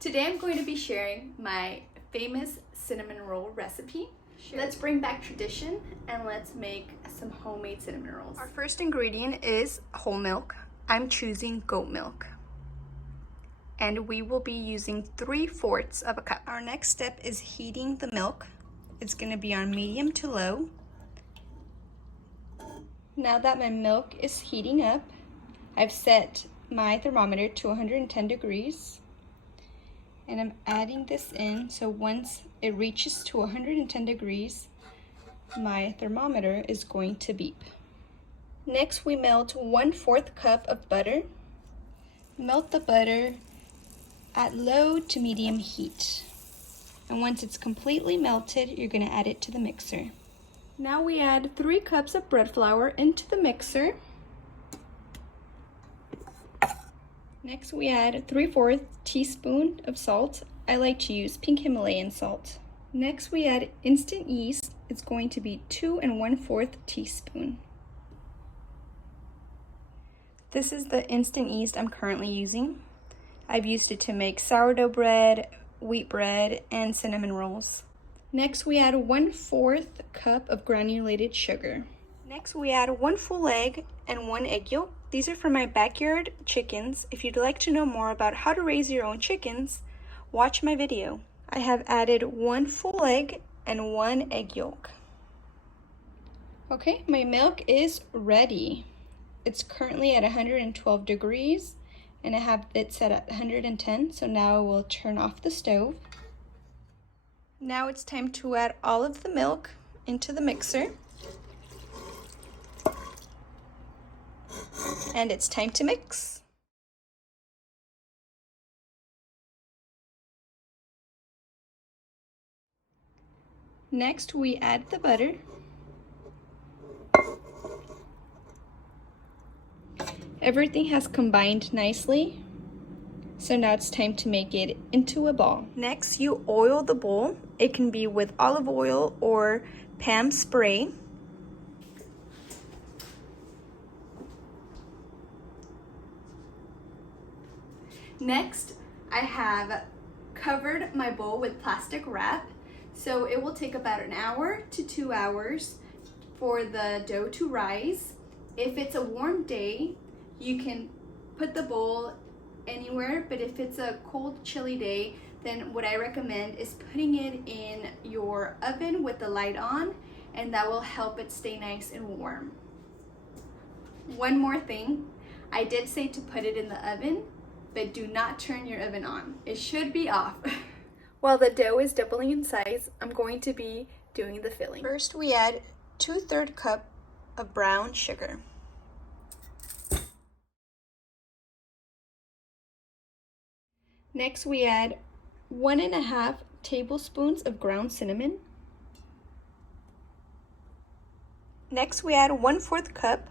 Today I'm going to be sharing my famous cinnamon roll recipe. Let's bring back tradition and let's make some homemade cinnamon rolls. Our first ingredient is whole milk. I'm choosing goat milk. And we will be using 3/4 of a cup. Our next step is heating the milk. It's going to be on medium to low. Now that my milk is heating up, I've set my thermometer to 110 degrees. And I'm adding this in, so once it reaches to 110 degrees, my thermometer is going to beep. Next, we melt 1/4 cup of butter. Melt the butter at low to medium heat. And once it's completely melted, you're going to add it to the mixer. Now we add 3 cups of bread flour into the mixer. Next we add 3/4 teaspoon of salt. I like to use pink Himalayan salt. Next we add instant yeast. It's going to be 2 1/4 teaspoon. This is the instant yeast I'm currently using. I've used it to make sourdough bread, wheat bread, and cinnamon rolls. Next we add 1/4 cup of granulated sugar. Next we add 1 full egg and 1 egg yolk. These are from my backyard chickens. If you'd like to know more about how to raise your own chickens, watch my video. I have added 1 full egg and 1 egg yolk. Okay, my milk is ready. It's currently at 112 degrees and I have it set at 110, so now I will turn off the stove. Now it's time to add all of the milk into the mixer. And it's time to mix. Next, we add the butter. Everything has combined nicely, so now it's time to make it into a ball. Next, you oil the bowl. It can be with olive oil or Pam spray. Next, I have covered my bowl with plastic wrap, so it will take about 1 hour to 2 hours for the dough to rise. If it's a warm day, you can put the bowl anywhere, but if it's a cold, chilly day, then what I recommend is putting it in your oven with the light on, and that will help it stay nice and warm. One more thing, I did say to put it in the oven, but do not turn your oven on. It should be off. While the dough is doubling in size, I'm going to be doing the filling. First, we add 2/3 cup of brown sugar. Next, we add 1.5 tablespoons of ground cinnamon. Next, we add 1/4 cup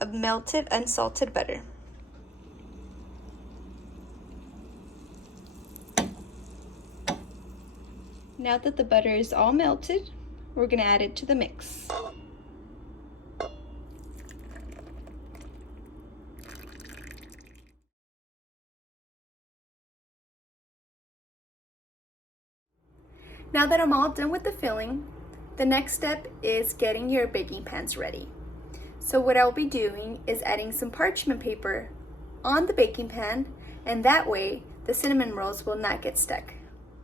of melted unsalted butter. Now that the butter is all melted, we're going to add it to the mix. Now that I'm all done with the filling, the next step is getting your baking pans ready. So what I'll be doing is adding some parchment paper on the baking pan, and that way the cinnamon rolls will not get stuck.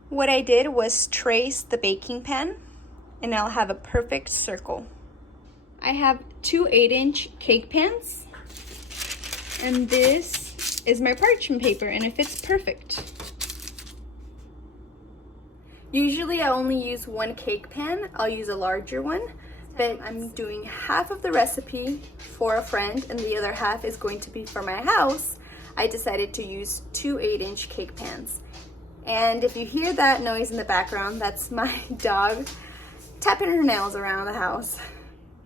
What I did was trace the baking pan, and I'll have a perfect circle. I have 2 8-inch cake pans, and this is my parchment paper, and it fits perfect. Usually I only use 1 cake pan. I'll use a larger one, but I'm doing half of the recipe for a friend and the other half is going to be for my house. I decided to use 2 8-inch cake pans. And if you hear that noise in the background, that's my dog tapping her nails around the house.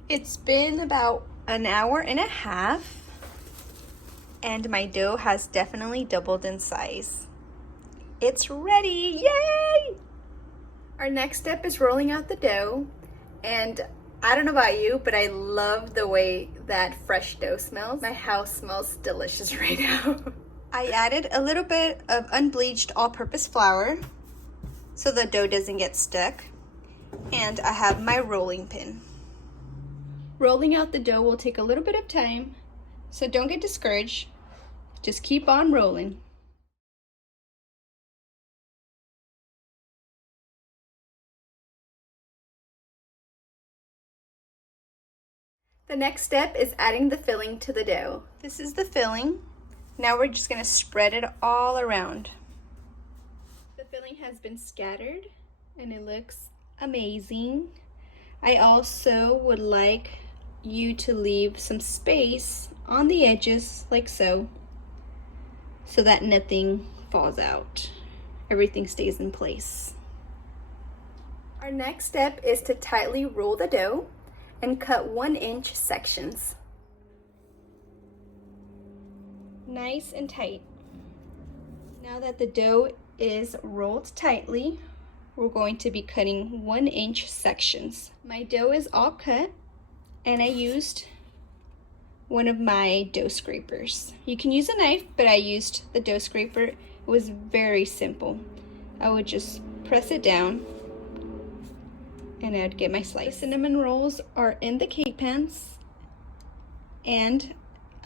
It's been about 1.5 hours, and my dough has definitely doubled in size. It's ready, yay! Our next step is rolling out the dough, and I don't know about you, but I love the way that fresh dough smells. My house smells delicious right now. I added a little bit of unbleached all-purpose flour so the dough doesn't get stuck. And I have my rolling pin. Rolling out the dough will take a little bit of time, so don't get discouraged. Just keep on rolling. The next step is adding the filling to the dough. This is the filling. Now we're just going to spread it all around. The filling has been scattered and it looks amazing. I also would like you to leave some space on the edges like so that nothing falls out. Everything stays in place. Our next step is to tightly roll the dough and cut 1-inch sections. Nice and tight. Now that the dough is rolled tightly, we're going to be cutting 1-inch sections. My dough is all cut and I used one of my dough scrapers. You can use a knife, but I used the dough scraper. It was very simple. I would just press it down and I'd get my slice. The cinnamon rolls are in the cake pans, and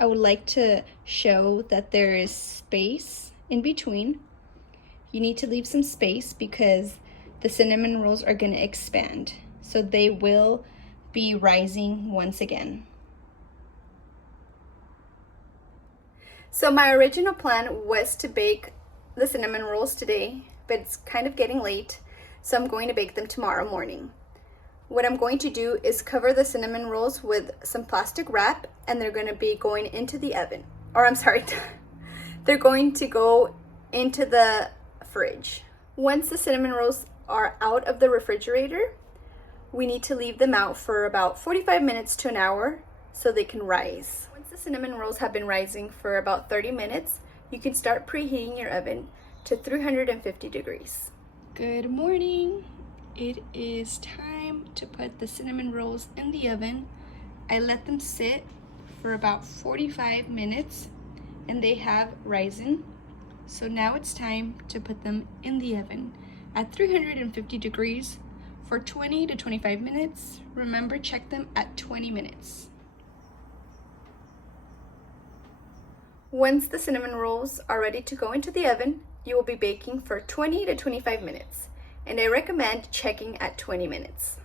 I would like to show that there is space in between. You need to leave some space because the cinnamon rolls are going to expand, so they will be rising once again. So my original plan was to bake the cinnamon rolls today, but it's kind of getting late, so I'm going to bake them tomorrow morning. What I'm going to do is cover the cinnamon rolls with some plastic wrap, and they're going to be going into the oven. Or I'm sorry, they're going to go into the fridge. Once the cinnamon rolls are out of the refrigerator, we need to leave them out for about 45 minutes to an hour so they can rise. Once the cinnamon rolls have been rising for about 30 minutes, you can start preheating your oven to 350 degrees. Good morning. It is time to put the cinnamon rolls in the oven. I let them sit for about 45 minutes and they have risen. So now it's time to put them in the oven at 350 degrees for 20 to 25 minutes. Remember, check them at 20 minutes. Once the cinnamon rolls are ready to go into the oven, you will be baking for 20 to 25 minutes. And I recommend checking at 20 minutes.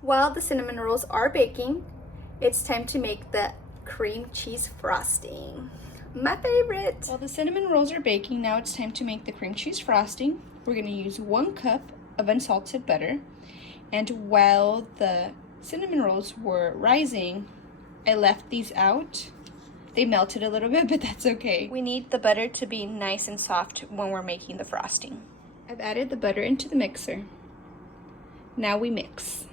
While the cinnamon rolls are baking, it's time to make the cream cheese frosting. My favorite! While the cinnamon rolls are baking, now it's time to make the cream cheese frosting. We're going to use 1 cup of unsalted butter. And while the cinnamon rolls were rising, I left these out. They melted a little bit, but that's okay. We need the butter to be nice and soft when we're making the frosting. I've added the butter into the mixer. Now we mix.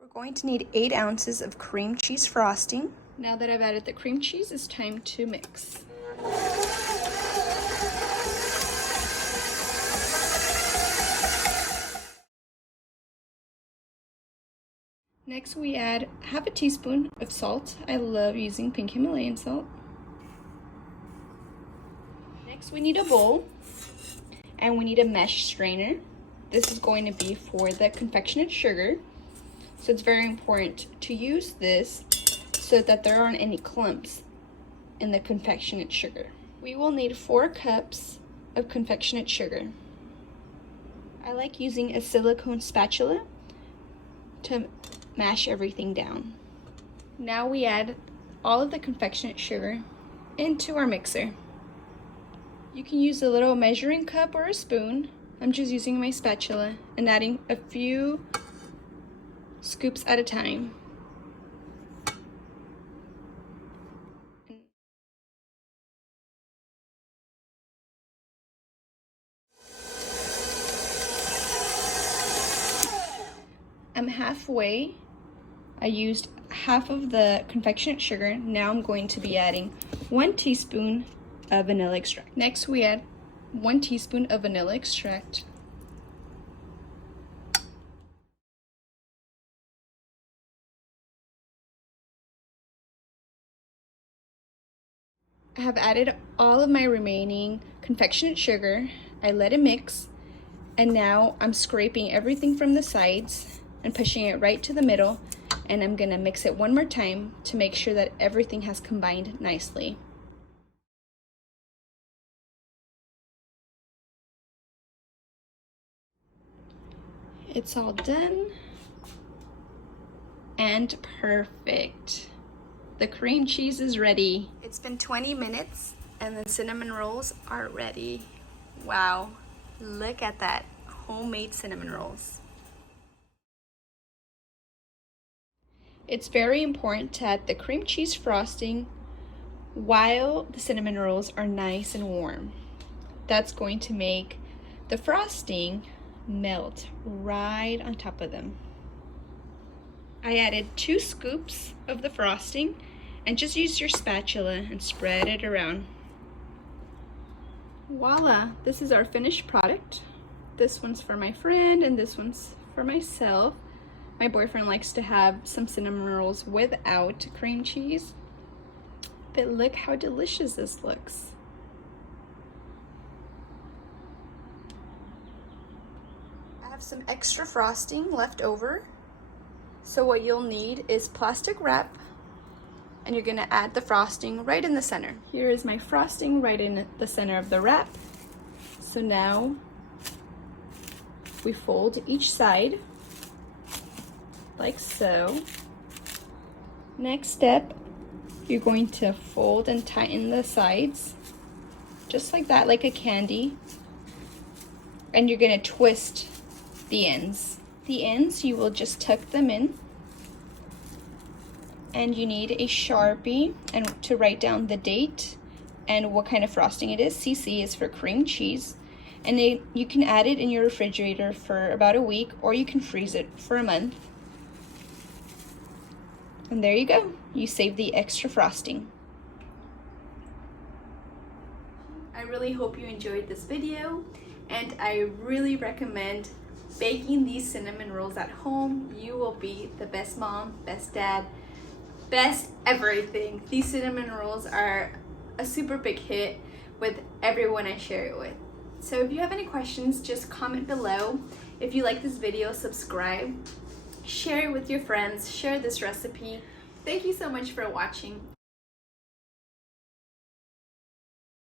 We're going to need 8 ounces of cream cheese frosting. Now that I've added the cream cheese, it's time to mix. Next we add half a teaspoon of salt. I love using pink Himalayan salt. Next we need a bowl and we need a mesh strainer. This is going to be for the confectionate sugar. So it's very important to use this so that there aren't any clumps in the confectionate sugar. We will need 4 cups of confectionate sugar. I like using a silicone spatula to mash everything down. Now we add all of the confectionate sugar into our mixer. You can use a little measuring cup or a spoon. I'm just using my spatula and adding a few scoops at a time. I'm halfway I used half of the confectionate sugar. Now I'm going to be adding 1 teaspoon of vanilla extract. Next we add 1 teaspoon of vanilla extract. I have added all of my remaining confectionate sugar. I let it mix, and now I'm scraping everything from the sides and pushing it right to the middle, and I'm gonna mix it one more time to make sure that everything has combined nicely. It's all done and perfect. The cream cheese is ready. It's been 20 minutes and the cinnamon rolls are ready. Wow, look at that, homemade cinnamon rolls. It's very important to add the cream cheese frosting while the cinnamon rolls are nice and warm. That's going to make the frosting melt right on top of them. I added 2 scoops of the frosting, and just use your spatula and spread it around. Voila, this is our finished product. This one's for my friend and this one's for myself. My boyfriend likes to have some cinnamon rolls without cream cheese. But look how delicious this looks. I have some extra frosting left over. So what you'll need is plastic wrap, and you're gonna add the frosting right in the center. Here is my frosting right in the center of the wrap. So now we fold each side like so. Next step, you're going to fold and tighten the sides just like that, like a candy. And you're gonna twist the ends. The ends, you will just tuck them in. And you need a Sharpie and to write down the date and what kind of frosting it is. CC is for cream cheese. And you can add it in your refrigerator for about a week, or you can freeze it for a month. And there you go. You save the extra frosting. I really hope you enjoyed this video, and I really recommend baking these cinnamon rolls at home. You will be the best mom, best dad, best everything. These cinnamon rolls are a super big hit with everyone I share it with. So if you have any questions, just comment below. If you like this video, subscribe, share it with your friends, share this recipe. Thank you so much for watching.